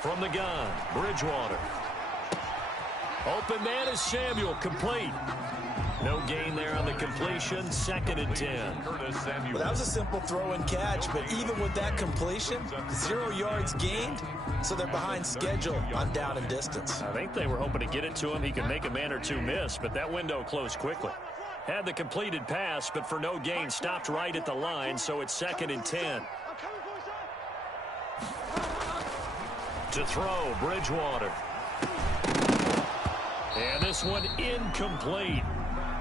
From the gun, Bridgewater. Open man is Samuel, complete. No gain there on the completion, 2nd and 10. Well, that was a simple throw and catch, but even with that completion, 0 yards gained, so they're behind schedule on down and distance. I think they were hoping to get it to him. He could make a man or two miss, but that window closed quickly. Had the completed pass, but for no gain, stopped right at the line, so it's 2nd and 10. To throw, Bridgewater. And this one incomplete.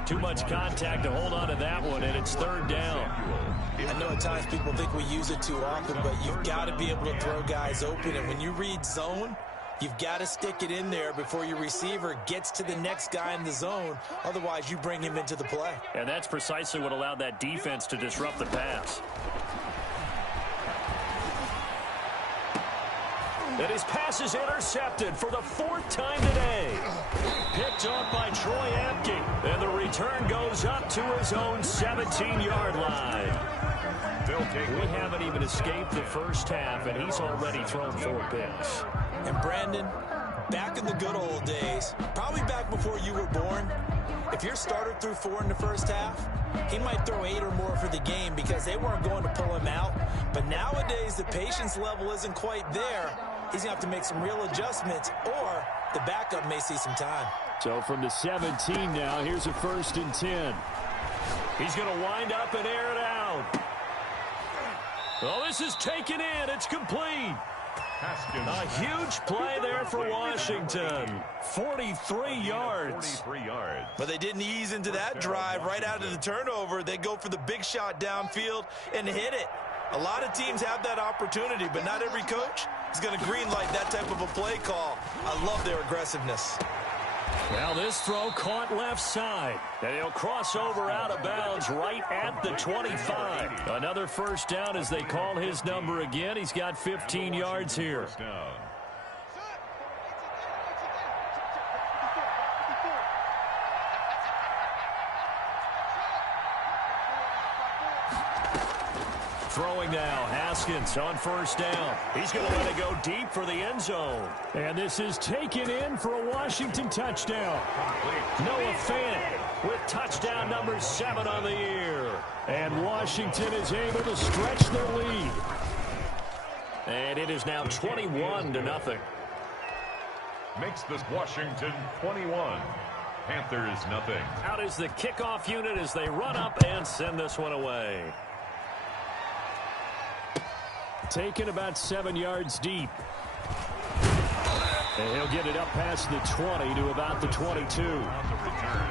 Too much contact to hold on to that one, and it's 3rd down. I know at times people think we use it too often, but you've got to be able to throw guys open. And when you read zone, you've got to stick it in there before your receiver gets to the next guy in the zone. Otherwise, you bring him into the play. And that's precisely what allowed that defense to disrupt the pass. And his pass is intercepted for the 4th time today. Picked up by Troy Apke. And the return goes up to his own 17-yard line. We haven't even escaped the first half, and he's already thrown 4 picks. And Brandon, back in the good old days, probably back before you were born, if your starter threw 4 in the first half, he might throw 8 or more for the game because they weren't going to pull him out. But nowadays, the patience level isn't quite there. He's going to have to make some real adjustments, or the backup may see some time. So from the 17 now, here's a 1st and 10. He's going to wind up and air it out. Oh, this is taken in. It's complete. A huge play there for Washington. 43 yards. But they didn't ease into that drive right out of the turnover. They go for the big shot downfield and hit it. A lot of teams have that opportunity, but not every coach is going to greenlight that type of a play call. I love their aggressiveness. Now this throw caught left side. And he'll cross over out of bounds right at the 25. Another 1st down as they call his number again. He's got 15 yards here. Throwing now, Haskins on 1st down. He's going to let it go deep for the end zone. And this is taken in for a Washington touchdown. Noah Fant with touchdown number 7 on the year. And Washington is able to stretch their lead. And it is now 21-0. Makes this Washington 21. Panthers nothing. Out is the kickoff unit as they run up and send this one away. Taken about 7 yards deep. And he'll get it up past the 20 to about the 22. On the return,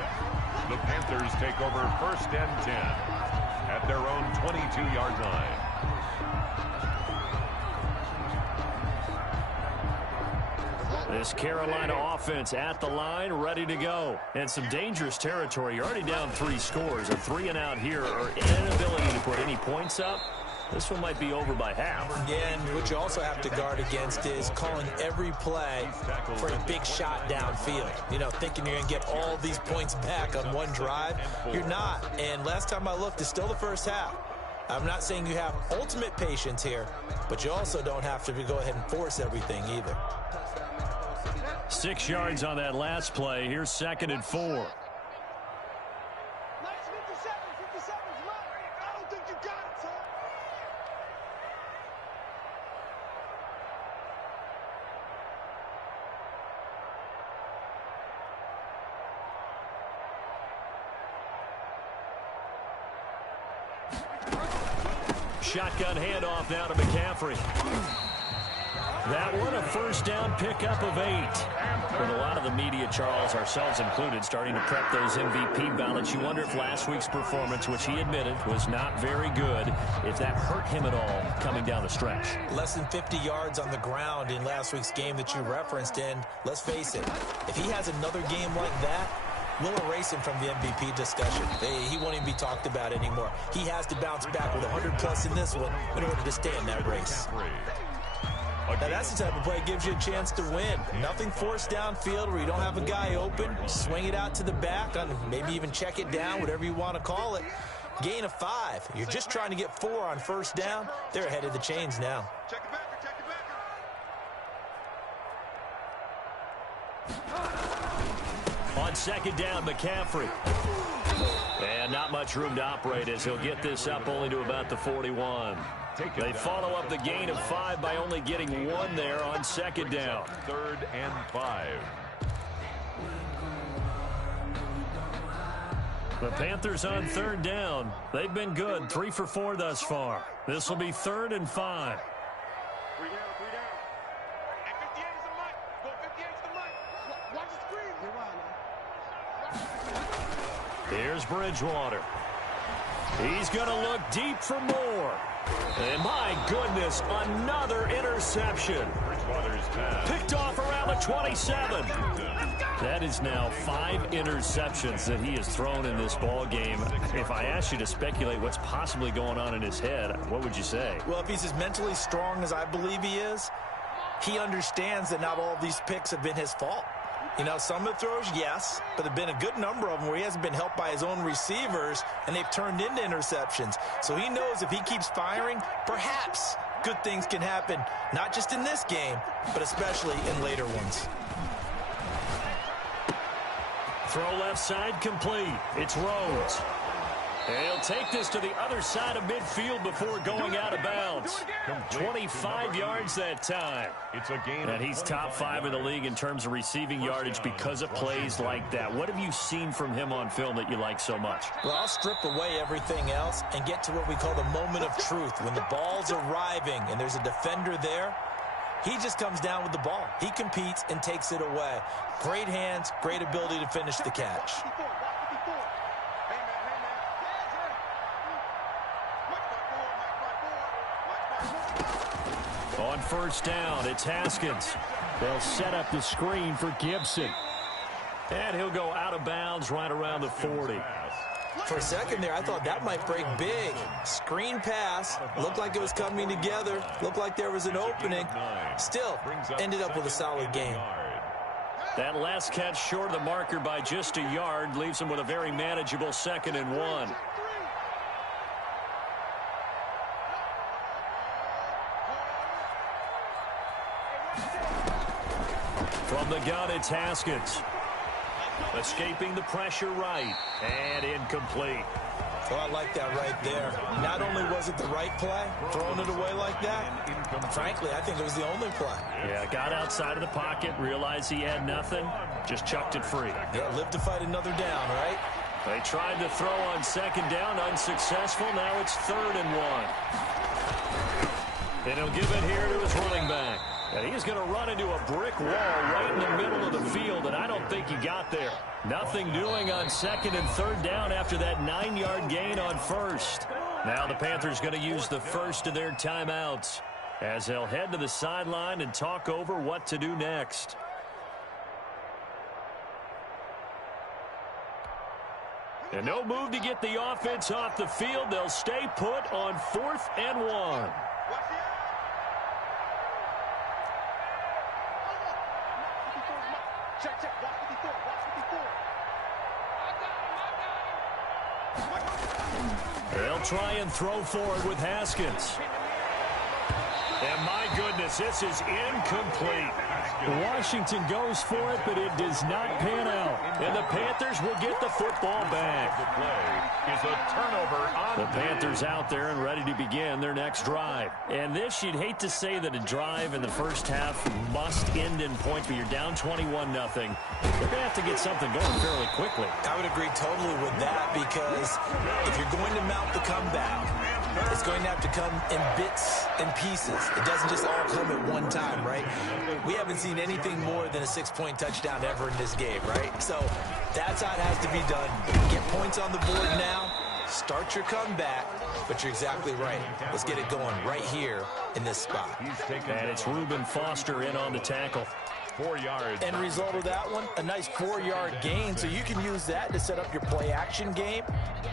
the Panthers take over 1st and 10 at their own 22-yard line. This Carolina offense at the line, ready to go. And some dangerous territory. You're already down 3 scores. A 3 and out here, or inability to put any points up. This one might be over by half. Yeah, and what you also have to guard against is calling every play for a big shot downfield. You know, thinking you're going to get all these points back on one drive. You're not. And last time I looked, it's still the first half. I'm not saying you have ultimate patience here, but you also don't have to go ahead and force everything either. 6 yards on that last play. Here's 2nd and 4. Shotgun handoff now to McCaffrey. That one a 1st down pickup of 8. With a lot of the media, Charles, ourselves included, starting to prep those MVP ballots. You wonder if last week's performance, which he admitted was not very good, if that hurt him at all coming down the stretch. Less than 50 yards on the ground in last week's game that you referenced, and let's face it, if he has another game like that, we'll erase him from the MVP discussion. He won't even be talked about anymore. He has to bounce back with 100+ in this one in order to stay in that race. Now, that's the type of play that gives you a chance to win. Nothing forced downfield where you don't have a guy open. Swing it out to the back, maybe even check it down, whatever you want to call it. Gain of 5. You're just trying to get 4 on first down. They're ahead of the chains now. Check it back. On second down, McCaffrey. And not much room to operate as he'll get this up only to about the 41. They follow up the gain of 5 by only getting 1 there on second down. 3rd and 5. The Panthers on third down. They've been good, 3 for 4 thus far. This will be 3rd and 5. 3 down. And 58 is the mic. Go 58 is the mic. Watch the screen. Here's Bridgewater. He's going to look deep for more. And my goodness, another interception. Bridgewater's pass. Picked off around the 27. That is now 5 interceptions that he has thrown in this ball game. If I asked you to speculate what's possibly going on in his head, what would you say? Well, if he's as mentally strong as I believe he is, he understands that not all of these picks have been his fault. You know, some of the throws, yes, but there have been a good number of them where he hasn't been helped by his own receivers, and they've turned into interceptions. So he knows if he keeps firing, perhaps good things can happen, not just in this game, but especially in later ones. Throw left side complete. It's Rhodes. He'll take this to the other side of midfield before going out of bounds. 25 yards that time. It's a gain. And he's top 5 in the league in terms of receiving yardage because of plays like that. What have you seen from him on film that you like so much? Well, I'll strip away everything else and get to what we call the moment of truth. When the ball's arriving and there's a defender there, he just comes down with the ball. He competes and takes it away. Great hands, great ability to finish the catch. On first down, it's Haskins. They'll set up the screen for Gibson. And he'll go out of bounds right around the 40. For a second there, I thought that might break big. Screen pass. Looked like it was coming together. Looked like there was an opening. Still, ended up with a solid game. That last catch short of the marker by just a yard leaves him with a very manageable 2nd and 1. From the gun, it's Haskins. Escaping the pressure right. And incomplete. Oh, I like that right there. Not only was it the right play, throwing it away like that, frankly, I think it was the only play. Yeah, got outside of the pocket, realized he had nothing, just chucked it free. Yeah, live to fight another down, right? They tried to throw on second down, unsuccessful. Now it's 3rd and 1. And he'll give it here to his running back. And he's going to run into a brick wall right in the middle of the field, and I don't think he got there. Nothing doing on 2nd and 3rd down after that 9-yard gain on first. Now the Panthers going to use the first of their timeouts as they'll head to the sideline and talk over what to do next. And no move to get the offense off the field. They'll stay put on 4th and 1. They'll try and throw forward with Haskins. And my goodness, this is incomplete. Washington goes for it, but it does not pan out. And the Panthers will get the football back. The play is a turnover on the Panthers out there and ready to begin their next drive. And this, you'd hate to say that a drive in the first half must end in points, but you're down 21-0. They're going to have to get something going fairly quickly. I would agree totally with that, because if you're going to mount the comeback, it's going to have to come in bits and pieces. It doesn't just all come at one time, right? We haven't seen anything more than a 6-point touchdown ever in this game, right? So that's how it has to be done. Get points on the board now, start your comeback, but you're exactly right. Let's get it going right here in this spot. And it's Reuben Foster in on the tackle. 4 yards. End result of that one, a nice 4-yard gain. So you can use that to set up your play-action game,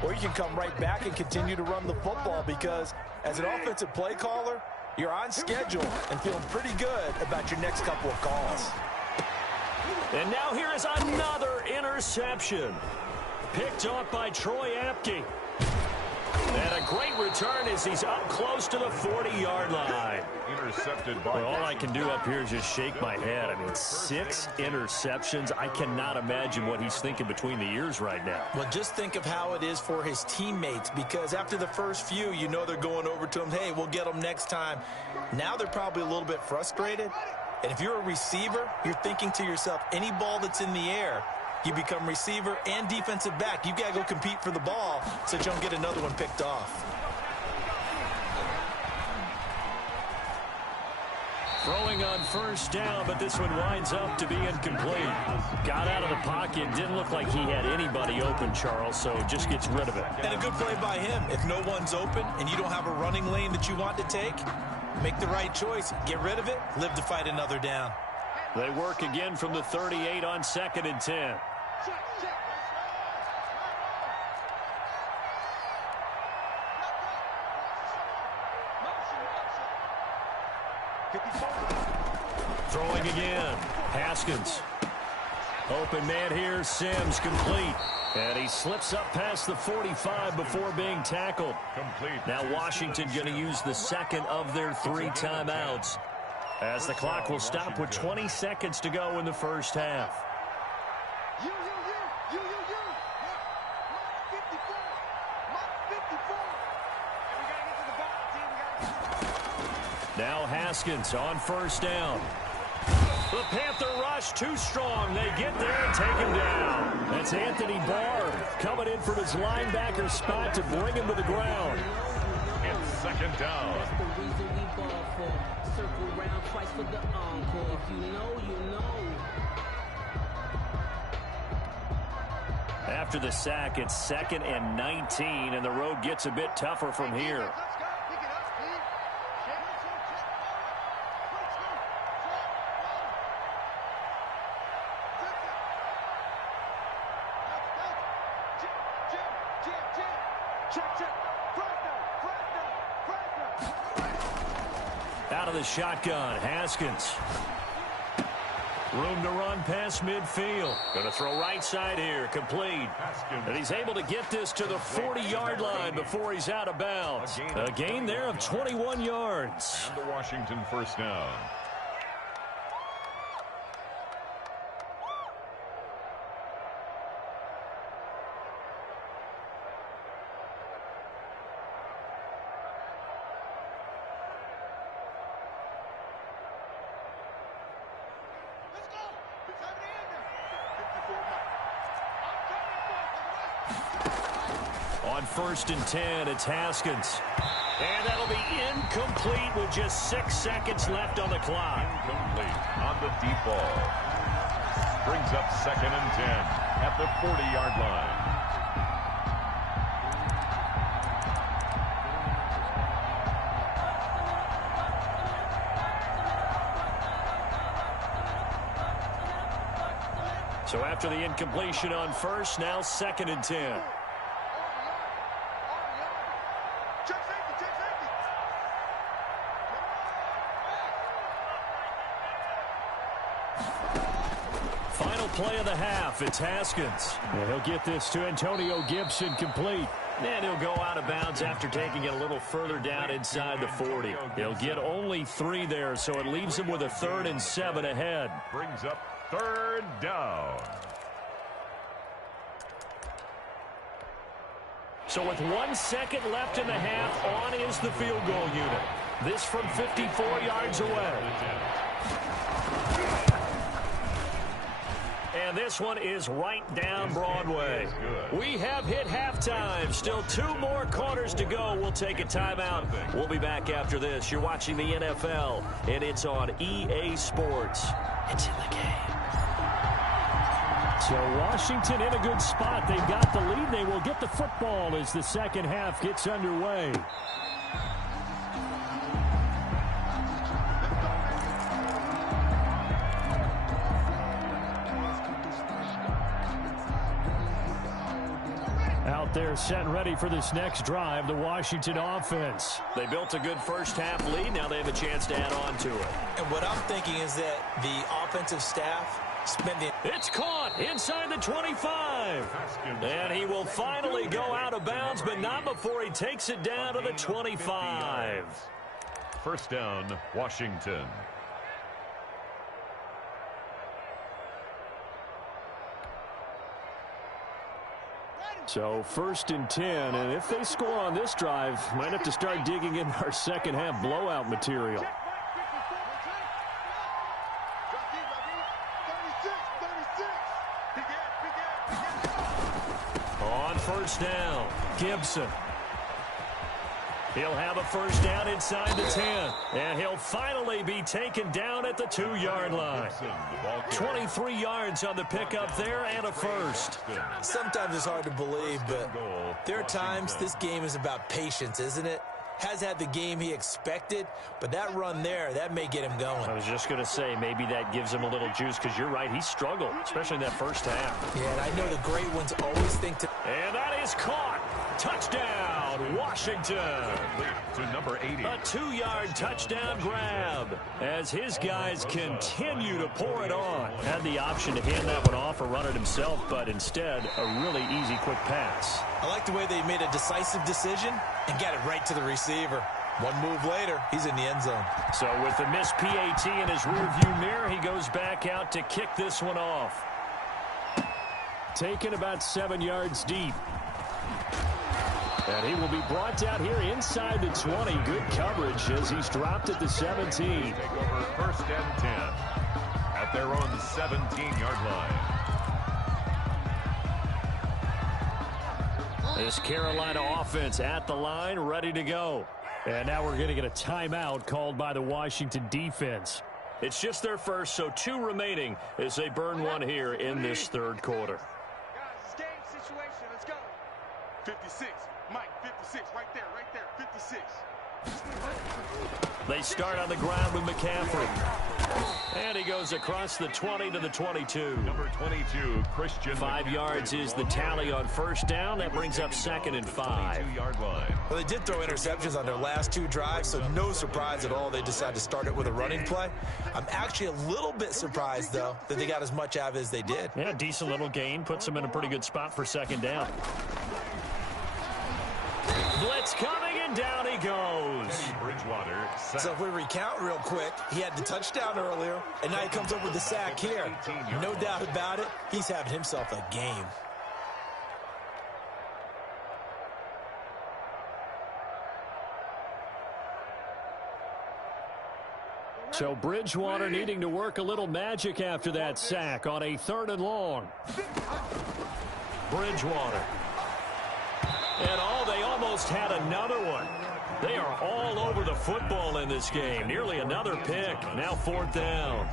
or you can come right back and continue to run the football, because as an offensive play caller, you're on schedule and feeling pretty good about your next couple of calls. And now here is another interception. Picked off by Troy Apke. And a great return as he's up close to the 40-yard line. Intercepted by... Well, all I can do up here is just shake my head. I mean, 6 interceptions. I cannot imagine what he's thinking between the ears right now. Well, just think of how it is for his teammates, because after the first few, you know they're going over to him, hey, we'll get them next time. Now they're probably a little bit frustrated. And if you're a receiver, you're thinking to yourself, any ball that's in the air, you become receiver and defensive back. You've got to go compete for the ball so you don't get another one picked off. Throwing on first down, but this one winds up to be incomplete. Got out of the pocket. Didn't look like he had anybody open, Charles, so just gets rid of it. And a good play by him. If no one's open and you don't have a running lane that you want to take, make the right choice. Get rid of it. Live to fight another down. They work again from the 38 on 2nd and 10. Throwing again. Haskins. Open man here. Sims complete. And he slips up past the 45 before being tackled. Complete. Now Washington going to use the second of their 3 timeouts, as the clock will stop with 20 seconds to go in the first half. Now Haskins on first down. The Panther rush too strong. They get there and take him down. That's Anthony Barr coming in from his linebacker spot to bring him to the ground. It's second down. After the sack, it's 2nd and 19, and the road gets a bit tougher from here. Out of the shotgun, Haskins. Room to run past midfield. Going to throw right side here, complete. And he's able to get this to the 40-yard line before he's out of bounds. A gain there of 21 yards. And the Washington first down. On 1st and 10, it's Haskins. And that'll be incomplete with just 6 seconds left on the clock. Incomplete on the deep ball. Brings up 2nd and 10 at the 40-yard line. So after the incompletion on first, now 2nd and 10. Final play of the half, it's Haskins. And he'll get this to Antonio Gibson complete. And he'll go out of bounds after taking it a little further down inside the 40. He'll get only 3 there, so it leaves him with a 3rd and 7 ahead. Brings up 3rd down. So with 1 second left in the half, on is the field goal unit. This from 54 yards away. And this one is right down Broadway. We have hit halftime. Still 2 more quarters to go. We'll take a timeout. We'll be back after this. You're watching the NFL, and it's on EA Sports. It's in the game. So Washington in a good spot. They've got the lead. They will get the football as the second half gets underway. Out there set and ready for this next drive, the Washington offense. They built a good first half lead. Now they have a chance to add on to it. And what I'm thinking is that the offensive staff It's caught inside the 25. And he will finally go out of bounds, but not before he takes it down to the 25. First down, Washington. So 1st and 10, and if they score on this drive, might have to start digging in our second half blowout material. On first down, Gibson. He'll have a first down inside the 10, and he'll finally be taken down at the 2-yard line. 23 yards on the pickup there and a first. Sometimes it's hard to believe, but there are times this game is about patience, isn't it? Has had the game he expected, but that run there, that may get him going. I was just going to say, maybe that gives him a little juice, because you're right, he struggled, especially in that first half. Yeah, and I know the great ones always think to... And that is caught. Touchdown, Washington. To number 80. A 2-yard touchdown grab as his guys continue to pour it on. Had the option to hand that one off or run it himself, but instead, a really easy, quick pass. I like the way they made a decisive decision and got it right to the receiver. One move later, he's in the end zone. So with the missed PAT in his rearview mirror, he goes back out to kick this one off. Taken about 7 yards deep. And he will be brought down here inside the 20. Good coverage as he's dropped at the 17. Take over 1st and 10 at their own 17-yard line. This Carolina offense at the line, ready to go. And now we're going to get a timeout called by the Washington defense. It's just their first, so 2 remaining as they burn one here in this 3rd quarter. Guys, it's game situation. Let's go. 56. Mike, 56. Right there, 56. They start on the ground with McCaffrey. And he goes across the 20 to the 22. Number 22, Christian. 5 yards is the tally on first down. That brings up 2nd and 5. 22-yard line. Well, they did throw interceptions on their last 2 drives, so no surprise at all they decided to start it with a running play. I'm actually a little bit surprised, though, that they got as much out of it as they did. Yeah, decent little gain. Puts them in a pretty good spot for 2nd down. Blitz coming, and down he goes. Bridgewater. So if we recount real quick, he had the touchdown earlier, and now he comes up with the sack here. No doubt about it, he's having himself a game. So Bridgewater needing to work a little magic after that sack on a 3rd and long. Bridgewater. And they almost had another one. They are all over the football in this game. Nearly another pick. Now 4th down.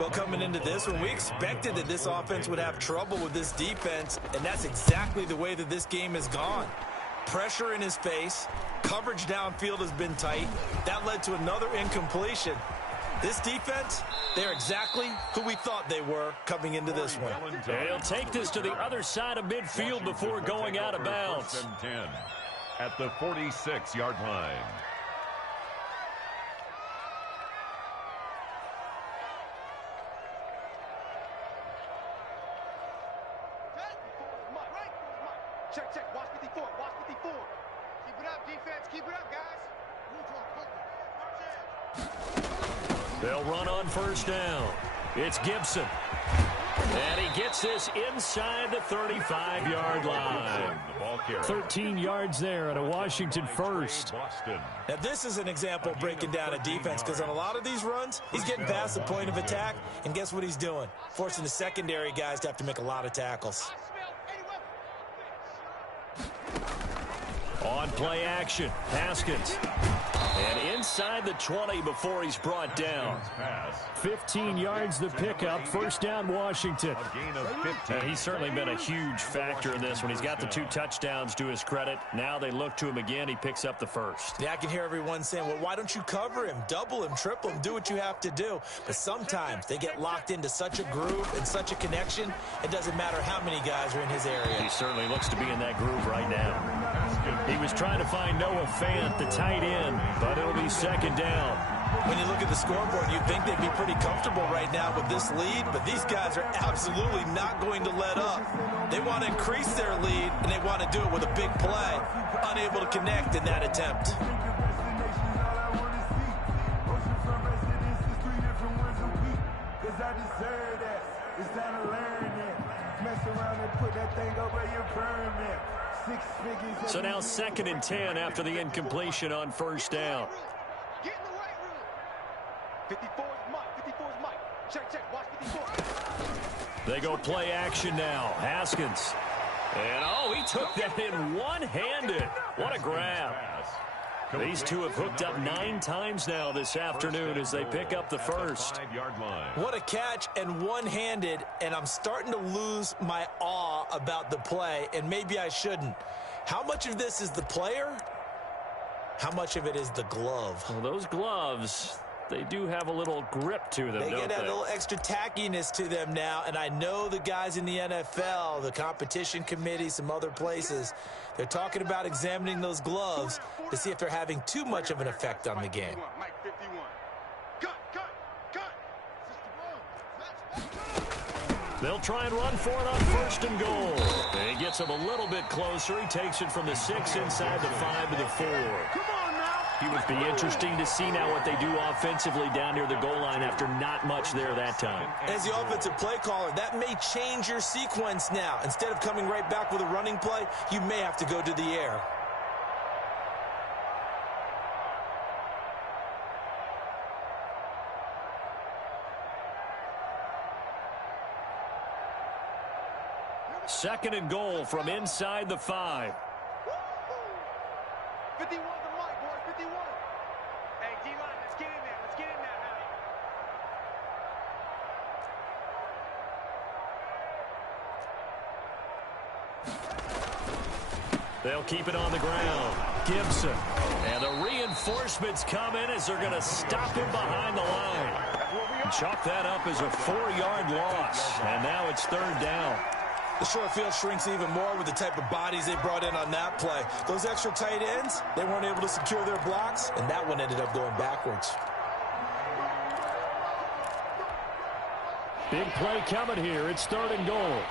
Well, coming into this one, we expected that this offense would have trouble with this defense, and that's exactly the way that this game has gone. Pressure in his face. Coverage downfield has been tight. That led to another incompletion. This defense, they're exactly who we thought they were coming into this one. He'll take this to the other side of midfield before going out of bounds. 1st and 10 at the 46-yard line. Check, check. Watch 54. Watch 54. Keep it up, defense. Keep it up, guys. They'll run on first down. It's Gibson. And he gets this inside the 35-yard line. 13 yards there and a Washington first. Now, this is an example of breaking down a defense, because on a lot of these runs, he's getting past the point of attack, and guess what he's doing? Forcing the secondary guys to have to make a lot of tackles. On play action, Haskins. And inside the 20 before he's brought down. 15 yards the pickup, first down Washington. And he's certainly been a huge factor in this one. He's got the 2 touchdowns to his credit. Now they look to him again. He picks up the first. Yeah, I can hear everyone saying, well, why don't you cover him, double him, triple him, do what you have to do. But sometimes they get locked into such a groove and such a connection, it doesn't matter how many guys are in his area. He certainly looks to be in that groove right now. He was trying to find Noah Fant, the tight end, but it'll be 2nd down. When you look at the scoreboard, you'd think they'd be pretty comfortable right now with this lead, but these guys are absolutely not going to let up. They want to increase their lead, and they want to do it with a big play. Unable to connect in that attempt. So now 2nd and 10 after the incompletion on first down. Get in the right room. 54 is Mike. 54 is Mike. Check. Watch 54. They go play action now. Haskins. And, oh, he took that in one-handed. What a grab. These two have hooked up 9 times now this afternoon as they pick up the first. What a catch and one-handed, and I'm starting to lose my awe about the play, and maybe I shouldn't. How much of this is the player? How much of it is the glove? Well, those gloves, they do have a little grip to them, They don't get they? a little extra tackiness to them now, and I know the guys in the NFL, the competition committee, some other places, they're talking about examining those gloves to see if they're having too much of an effect on the game. Mike 51. Cut. They'll try and run for it on 1st and goal. He gets him a little bit closer. He takes it from the 6 inside the 5 to the 4. Come on now. It would be interesting to see now what they do offensively down near the goal line after not much there that time. As the offensive play caller, that may change your sequence now. Instead of coming right back with a running play, you may have to go to the air. Second and goal from inside the 5. 51 to Mike, boys. 51. Hey, D-line, let's get in there. Let's get in there now. They'll keep it on the ground. Gibson. And the reinforcements come in as they're going to stop him behind the line. Chalk that up as a 4-yard loss. And now it's 3rd down. The short field shrinks even more with the type of bodies they brought in on that play. Those extra tight ends, they weren't able to secure their blocks, and that one ended up going backwards. Big play coming here. It's 3rd and goal.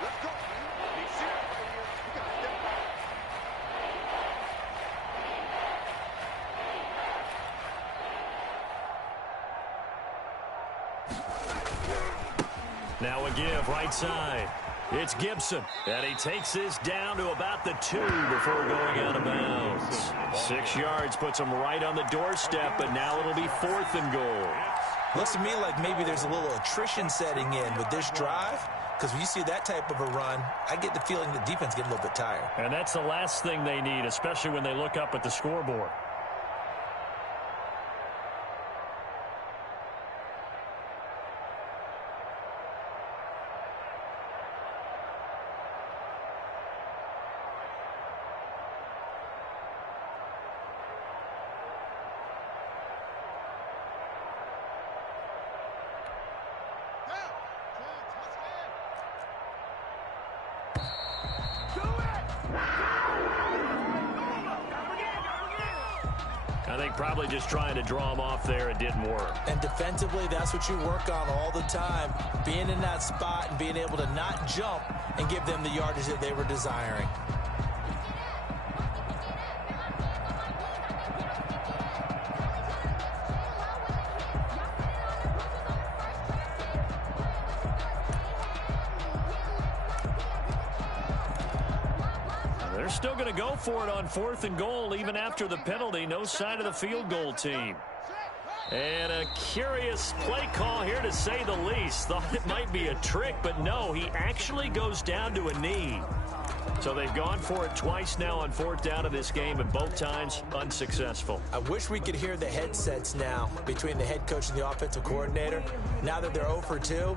Let's go. Be serious right here. We got to step back. Now a give right side. It's Gibson. And he takes this down to about the 2 before going out of bounds. 6 yards puts him right on the doorstep, but now it'll be 4th and goal. Looks to me like maybe there's a little attrition setting in with this drive, because when you see that type of a run, I get the feeling the defense getting a little bit tired. And that's the last thing they need, especially when they look up at the scoreboard. I think probably just trying to draw him off there, it didn't work. And defensively, that's what you work on all the time. Being in that spot and being able to not jump and give them the yardage that they were desiring. They're still going to go for it on 4th and goal even after the penalty. No sign of the field goal team. And a curious play call here to say the least. Thought it might be a trick, but no, he actually goes down to a knee. So they've gone for it twice now on 4th down in this game, and both times unsuccessful. I wish we could hear the headsets now between the head coach and the offensive coordinator. Now that they're 0 for 2,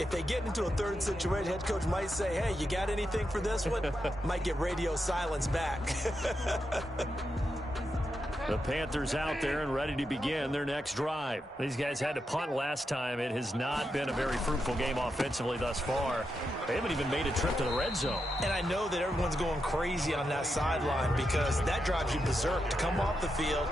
if they get into a third situation, head coach might say, hey, you got anything for this one? Might get radio silence back. The Panthers out there and ready to begin their next drive. These guys had to punt last time. It has not been a very fruitful game offensively thus far. They haven't even made a trip to the red zone. And I know that everyone's going crazy on that sideline because that drives you berserk to come off the field,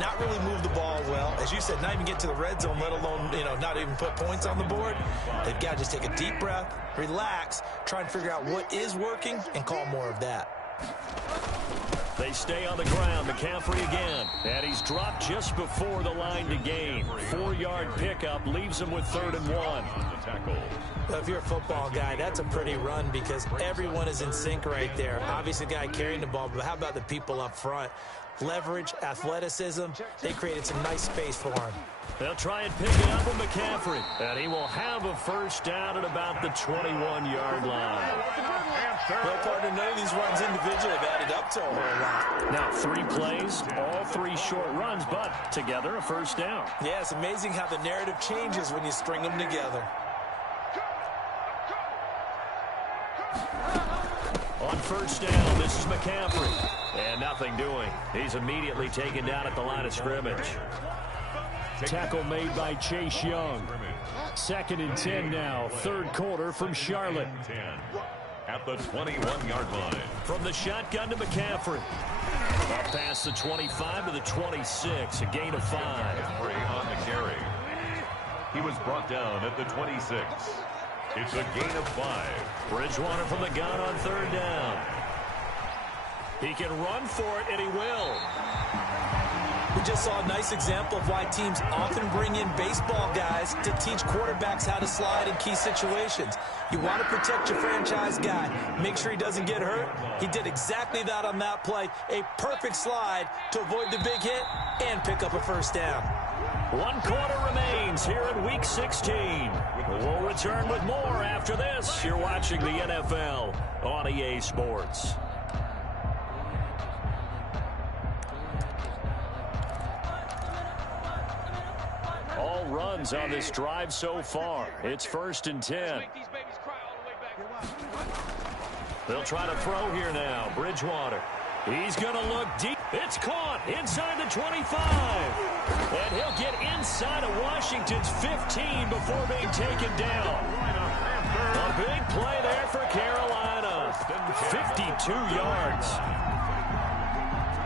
not really move the ball well. As you said, not even get to the red zone, let alone, not even put points on the board. They've got to just take a deep breath, relax, try and figure out what is working, and call more of that. They stay on the ground. McCaffrey again. And he's dropped just before the line to gain. 4-yard pickup leaves him with 3rd and 1. Well, if you're a football guy, that's a pretty run because everyone is in sync right there. Obviously, the guy carrying the ball, but how about the people up front? Leverage, athleticism, they created some nice space for him. They'll try and pick it up with McCaffrey. And he will have a first down at about the 21-yard line. Well, partner, none of these runs individually have added up to a whole lot. Now 3 plays, all 3 short runs, but together a first down. Yeah, it's amazing how the narrative changes when you string them together. On first down, this is McCaffrey. And nothing doing. He's immediately taken down at the line of scrimmage. Tackle made by Chase Young. 2nd and 10 now. 3rd quarter from Charlotte. At the 21-yard line. From the shotgun to McCaffrey. Up past the 25 to the 26. A gain of 5. On the carry. He was brought down at the 26. It's a gain of 5. Bridgewater from the gun on 3rd down. He can run for it, and he will. We just saw a nice example of why teams often bring in baseball guys to teach quarterbacks how to slide in key situations. You want to protect your franchise guy. Make sure he doesn't get hurt. He did exactly that on that play. A perfect slide to avoid the big hit and pick up a first down. 1 quarter remains here in Week 16. We'll return with more after this. You're watching the NFL on EA Sports. All runs on this drive so far. It's 1st and 10. They'll try to throw here now. Bridgewater. He's going to look deep. It's caught inside the 25. And he'll get inside of Washington's 15 before being taken down. A big play there for Carolina. 52 yards.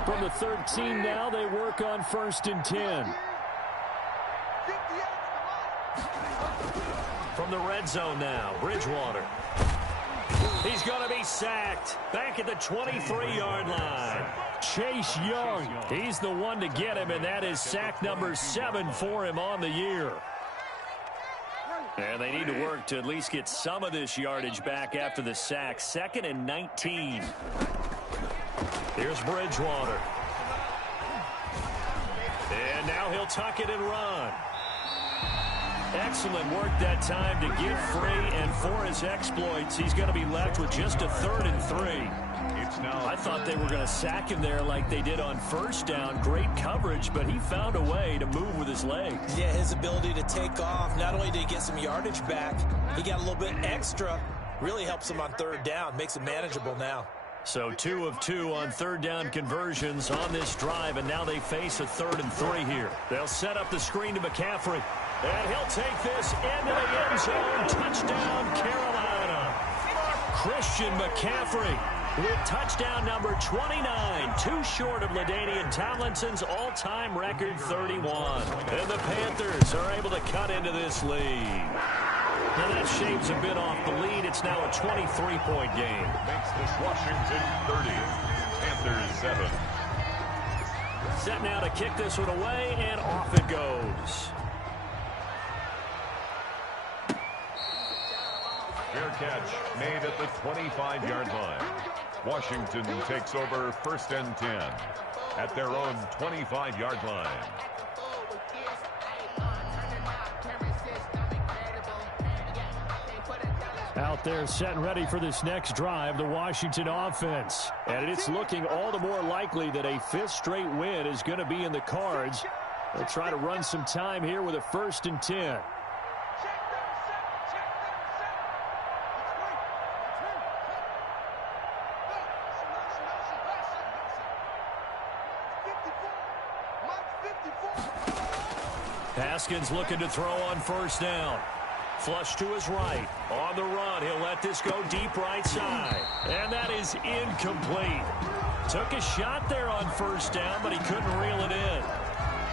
From the 13 now, they work on 1st and 10. From the red zone now, Bridgewater. He's going to be sacked. Back at the 23-yard line. Chase Young, he's the one to get him, and that is sack number 7 for him on the year. And they need to work to at least get some of this yardage back after the sack. 2nd and 19. Here's Bridgewater. And now he'll tuck it and run. Excellent work that time to get free, and for his exploits, he's going to be left with just a 3rd and 3. I thought they were going to sack him there like they did on 1st down. Great coverage, but he found a way to move with his legs. Yeah, his ability to take off, not only did he get some yardage back, he got a little bit extra. Really helps him on 3rd down, makes it manageable now. So 2 of 2 on 3rd down conversions on this drive, and now they face a 3rd and 3 here. They'll set up the screen to McCaffrey. And he'll take this into the end zone. Touchdown, Carolina. Christian McCaffrey with touchdown number 29. Too short of LaDainian Tomlinson's all-time record 31. And the Panthers are able to cut into this lead. Now that shaves a bit off the lead. It's now a 23-point game. Makes this Washington 30. Panthers 7. Set now to kick this one away, and off it goes. Fair catch made at the 25-yard line. Washington takes over 1st and 10 at their own 25-yard line. Out there set and ready for this next drive, the Washington offense. And it's looking all the more likely that a 5th straight win is going to be in the cards. They'll try to run some time here with a 1st and 10. Haskins looking to throw on first down. Flush to his right. On the run, he'll let this go deep right side. And that is incomplete. Took a shot there on first down, but he couldn't reel it in.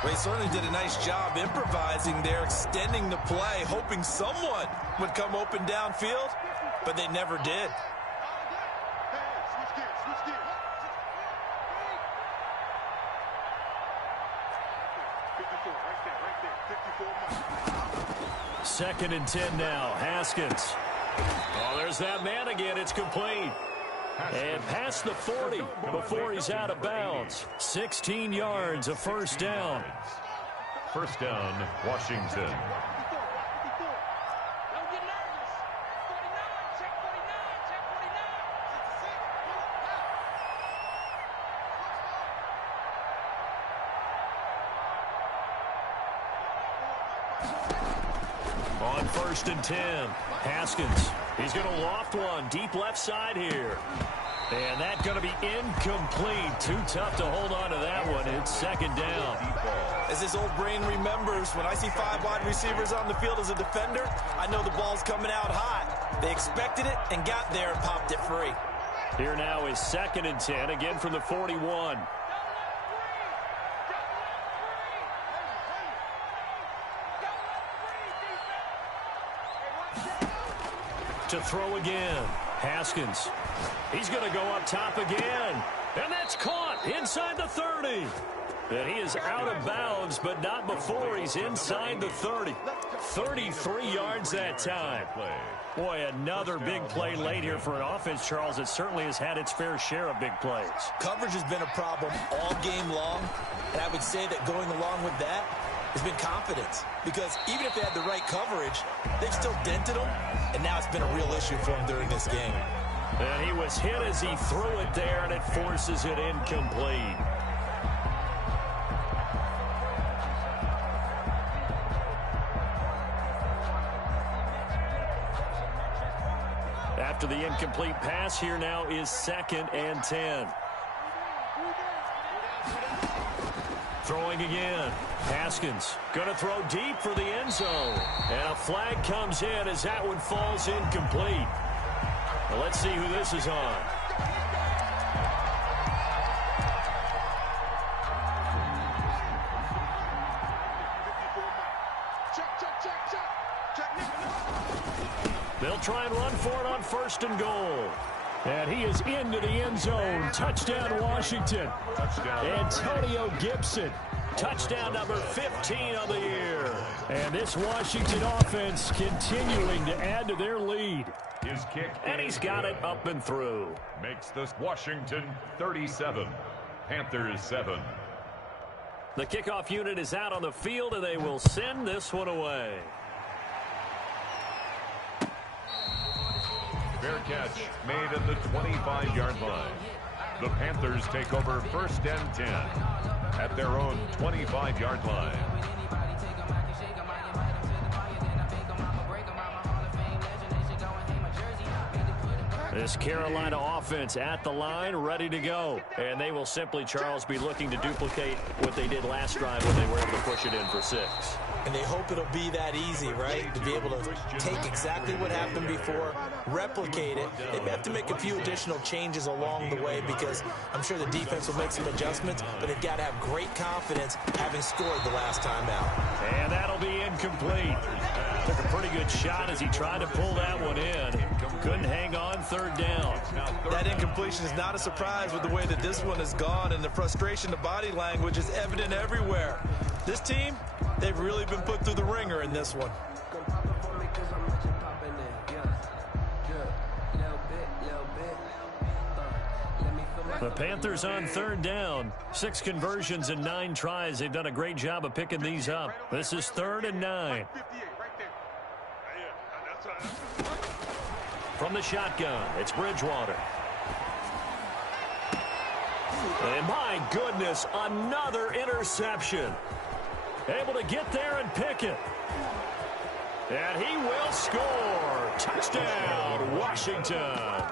Well, he certainly did a nice job improvising there, extending the play, hoping someone would come open downfield, but they never did. Second and 10 now. Haskins. Oh, there's that man again. It's complete. And past the 40 before he's out of bounds. 16 yards, a first down. First down, Washington. On first and 10, Haskins. He's going to loft one deep left side here. And that's going to be incomplete. Too tough to hold on to that one. It's second down. As his old brain remembers, when I see 5 wide receivers on the field as a defender, I know the ball's coming out hot. They expected it and got there and popped it free. Here now is second and 10, again from the 41. To throw again. Haskins. He's going to go up top again. And that's caught inside the 30. And he is out of bounds, but not before he's inside the 30. 33 yards that time. Boy, another big play late here for an offense, Charles, that certainly has had its fair share of big plays. Coverage has been a problem all game long, and I would say that going along with that has been confidence. Because even if they had the right coverage, they've still dented them, and now it's been a real issue for them during this game. And he was hit as he threw it there, and it forces it incomplete. After the incomplete pass, here now is second and 10. Throwing again. Haskins going to throw deep for the end zone. And a flag comes in as that one falls incomplete. Well, let's see who this is on. They'll try and run for it on first and goal. And he is into the end zone. Touchdown, Washington. Touchdown. Antonio Gibson. Touchdown number 15 of the year. And this Washington offense continuing to add to their lead. His kick. And he's got it up and through. Makes this Washington 37. Panthers 7. The kickoff unit is out on the field, and they will send this one away. Fair catch made at the 25-yard line. The Panthers take over first and 10 at their own 25-yard line. This Carolina offense at the line, ready to go. And they will simply, Charles, be looking to duplicate what they did last drive when they were able to push it in for 6. And they hope it'll be that easy, right? To be able to take exactly what happened before, replicate it. They may have to make a few additional changes along the way because I'm sure the defense will make some adjustments, but they've got to have great confidence having scored the last time out. And that'll be incomplete. Took a pretty good shot as he tried to pull that one in. Couldn't hang on, third down. That incompletion is not a surprise with the way that this one has gone, and the frustration, the body language is evident everywhere. This team, they've really been put through the ringer in this one. The Panthers on third down. 6 conversions and 9 tries. They've done a great job of picking these up. This is 3rd and 9. From the shotgun, it's Bridgewater. And my goodness, another interception. Able to get there and pick it. And he will score. Touchdown, Washington.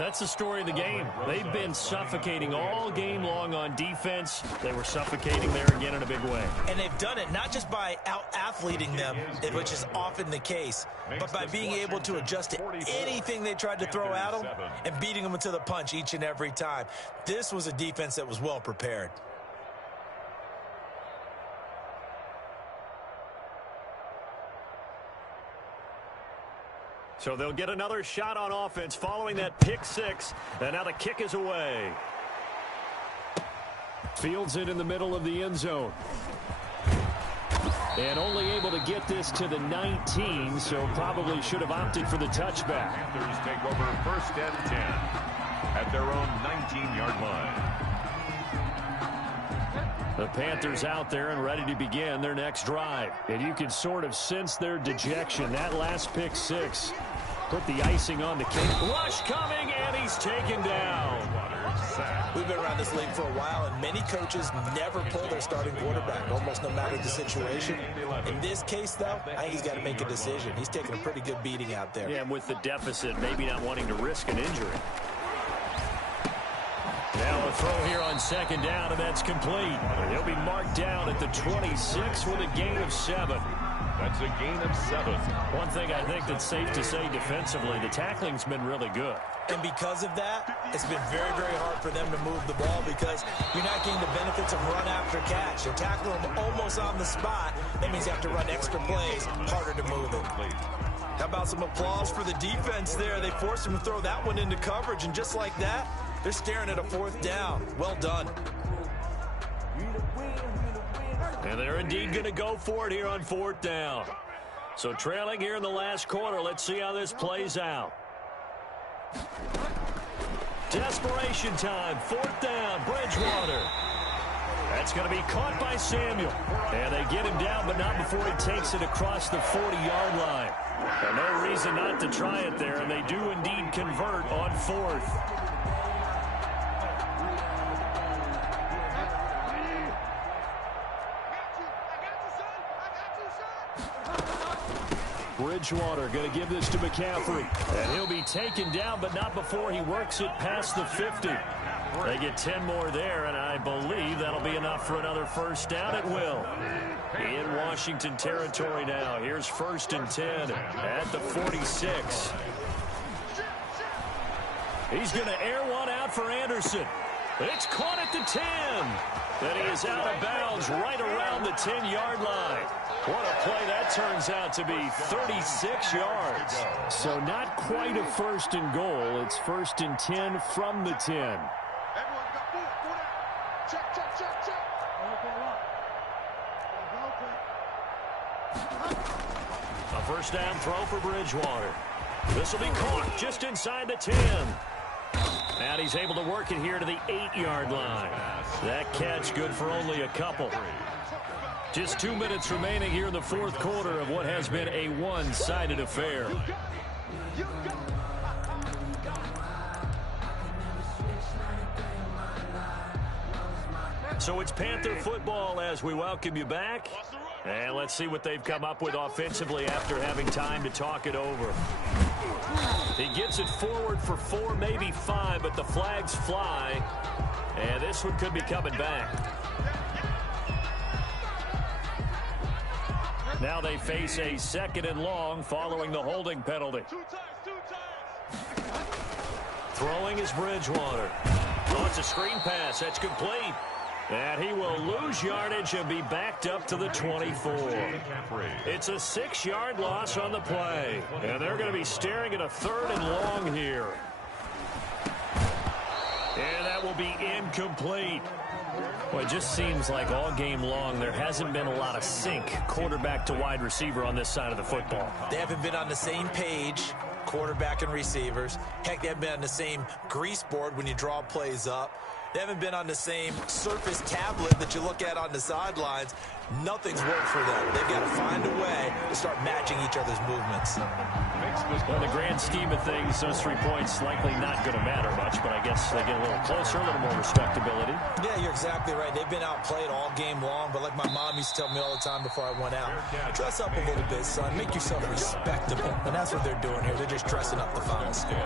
That's the story of the game. They've been suffocating all game long on defense. They were suffocating there again in a big way. And they've done it not just by out-athleting them, which is often the case, but by being able to adjust to anything they tried to throw at them and beating them to the punch each and every time. This was a defense that was well prepared. So they'll get another shot on offense following that pick six. And now the kick is away. Fields it in the middle of the end zone. And only able to get this to the 19, so probably should have opted for the touchback. Panthers take over first and 10 at their own 19-yard line. The Panthers out there and ready to begin their next drive. And you can sort of sense their dejection. That last pick six put the icing on the cake. Rush coming, and he's taken down. We've been around this league for a while, and many coaches never pull their starting quarterback, almost no matter the situation. In this case, though, I think he's got to make a decision. He's taking a pretty good beating out there. Yeah, and with the deficit, maybe not wanting to risk an injury. Now a throw here on second down, and that's complete. He'll be marked down at the 26 with a gain of 7. That's a gain of 7. One thing I think that's safe to say defensively, the tackling's been really good. And because of that, it's been very, very hard for them to move the ball because you're not getting the benefits of run after catch. You're tackling them almost on the spot. That means you have to run extra plays, harder to move it. How about some applause for the defense there? They forced him to throw that one into coverage, and just like that, they're staring at a fourth down. Well done. And they're indeed going to go for it here on fourth down. So trailing here in the last quarter. Let's see how this plays out. Desperation time. Fourth down. Bridgewater. That's going to be caught by Samuel. And they get him down, but not before he takes it across the 40-yard line. And no reason not to try it there, and they do indeed convert on fourth. Bridgewater going to give this to McCaffrey. And he'll be taken down, but not before he works it past the 50. They get 10 more there, and I believe that'll be enough for another first down. It will. In Washington territory now. Here's first and 10 at the 46. He's going to air one out for Anderson. It's caught at the 10. Then he is out of bounds right around the 10-yard line. What a play that turns out to be, 36 yards. So not quite a first and goal. It's first and 10 from the 10. Everyone got four down. Check, check, check, check. A first down throw for Bridgewater. This will be caught just inside the 10. And he's able to work it here to the 8-yard line. That catch good for only a couple. Just 2 minutes remaining here in the fourth quarter of what has been a one-sided affair. So it's Panther football as we welcome you back. And let's see what they've come up with offensively after having time to talk it over. He gets it forward for 4, maybe 5, but the flags fly. And this one could be coming back. Now they face a second and long following the holding penalty. Throwing is Bridgewater. Oh, it's a screen pass. That's complete. And he will lose yardage and be backed up to the 24. It's a 6-yard loss on the play. And they're going to be staring at a third and long here. And that will be incomplete. Well, it just seems like all game long there hasn't been a lot of sync quarterback to wide receiver on this side of the football. They haven't been on the same page, quarterback and receivers. Heck, they haven't been on the same grease board when you draw plays up. They haven't been on the same surface tablet that you look at on the sidelines. Nothing's worked for them. They've got to find a way to start matching each other's movements. Well, in the grand scheme of things, those 3 points likely not going to matter much, but I guess they get a little closer, a little more respectability. Yeah, you're exactly right. They've been outplayed all game long, but like my mom used to tell me all the time before I went out, dress up a little bit, son. Make yourself respectable. And that's what they're doing here. They're just dressing up the final score.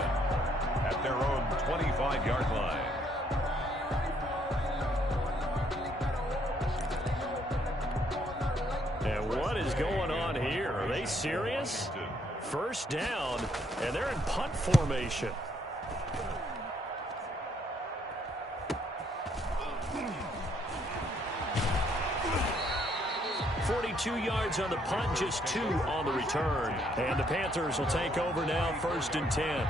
at their own 25-yard line. And what is going on here? Are they serious? First down, and they're in punt formation. .42 yards on the punt, just 2 on the return. And the Panthers will take over now, 1st and 10.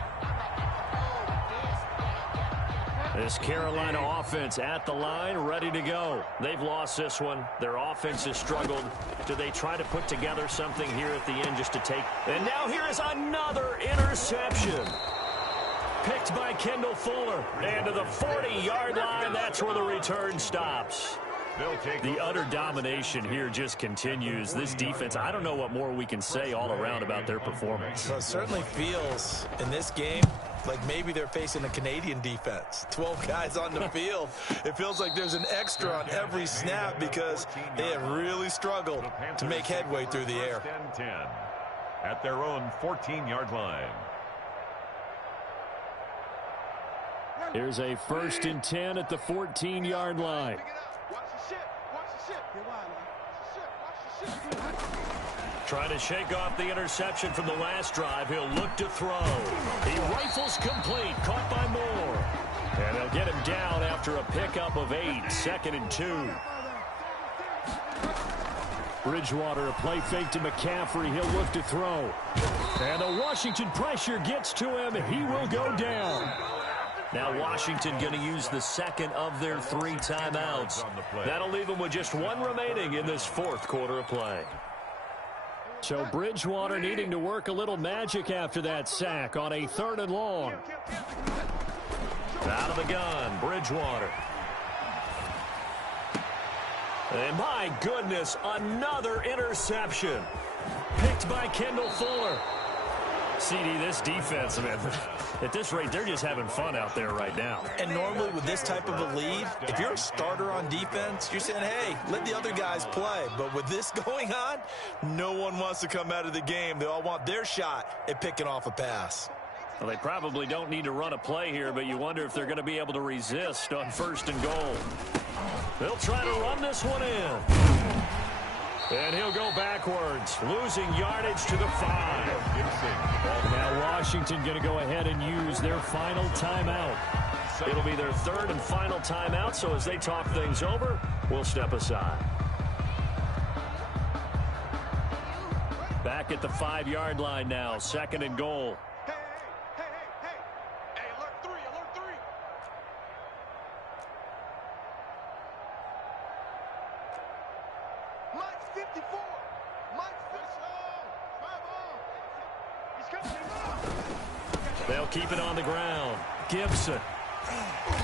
This Carolina offense at the line, ready to go. They've lost this one. Their offense has struggled. Do they try to put together something here at the end just to take? And now here is another interception. Picked by Kendall Fuller. And to the 40-yard line, that's where the return stops. The utter domination here just continues. This defense, I don't know what more we can say all around about their performance. Well, it certainly feels in this game like maybe they're facing a Canadian defense. 12 guys on the field. It feels like there's an extra on every snap because they have really struggled to make headway through the air. 10 at their own 14-yard line. Here's a 1st and 10 at the 14-yard line. Trying to shake off the interception from the last drive. He'll look to throw. He rifles complete. Caught by Moore. And they'll get him down after a pickup of 8. 2nd and 2. Bridgewater, a play fake to McCaffrey. He'll look to throw. And the Washington pressure gets to him. He will go down. Now Washington going to use the 2nd of their 3 timeouts. That'll leave them with just 1 remaining in this 4th quarter of play. So Bridgewater needing to work a little magic after that sack on a 3rd and long. Out of the gun, Bridgewater. And my goodness, another interception. Picked by Kendall Fuller. CD, this defense, man, at this rate, they're just having fun out there right now. And normally with this type of a lead, if you're a starter on defense, you're saying, hey, let the other guys play. But with this going on, no one wants to come out of the game. They all want their shot at picking off a pass. Well, they probably don't need to run a play here, but you wonder if they're going to be able to resist on 1st and goal. They'll try to run this one in. And he'll go backwards, losing yardage to the 5. Now Washington going to go ahead and use their final timeout. It'll be their 3rd and final timeout, so as they talk things over, we'll step aside. Back at the 5-yard line now, 2nd and goal. Hey, alert 3, alert 3. Mike's 54. Mike's 54. They'll keep it on the ground. Gibson.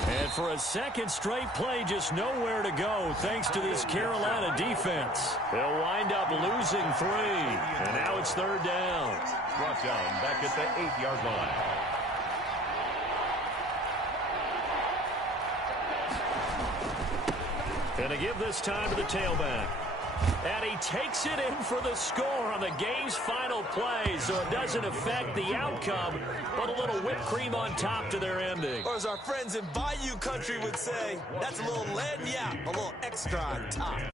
And for a 2nd straight play, just nowhere to go thanks to this Carolina defense. They'll wind up losing 3. And now it's 3rd down. Brought down back at the 8-yard line. And to give this time to the tailback. And he takes it in for the score on the game's final play, so it doesn't affect the outcome, but a little whipped cream on top to their ending. Or as our friends in Bayou Country would say, that's a little lagniappe, a little extra on top.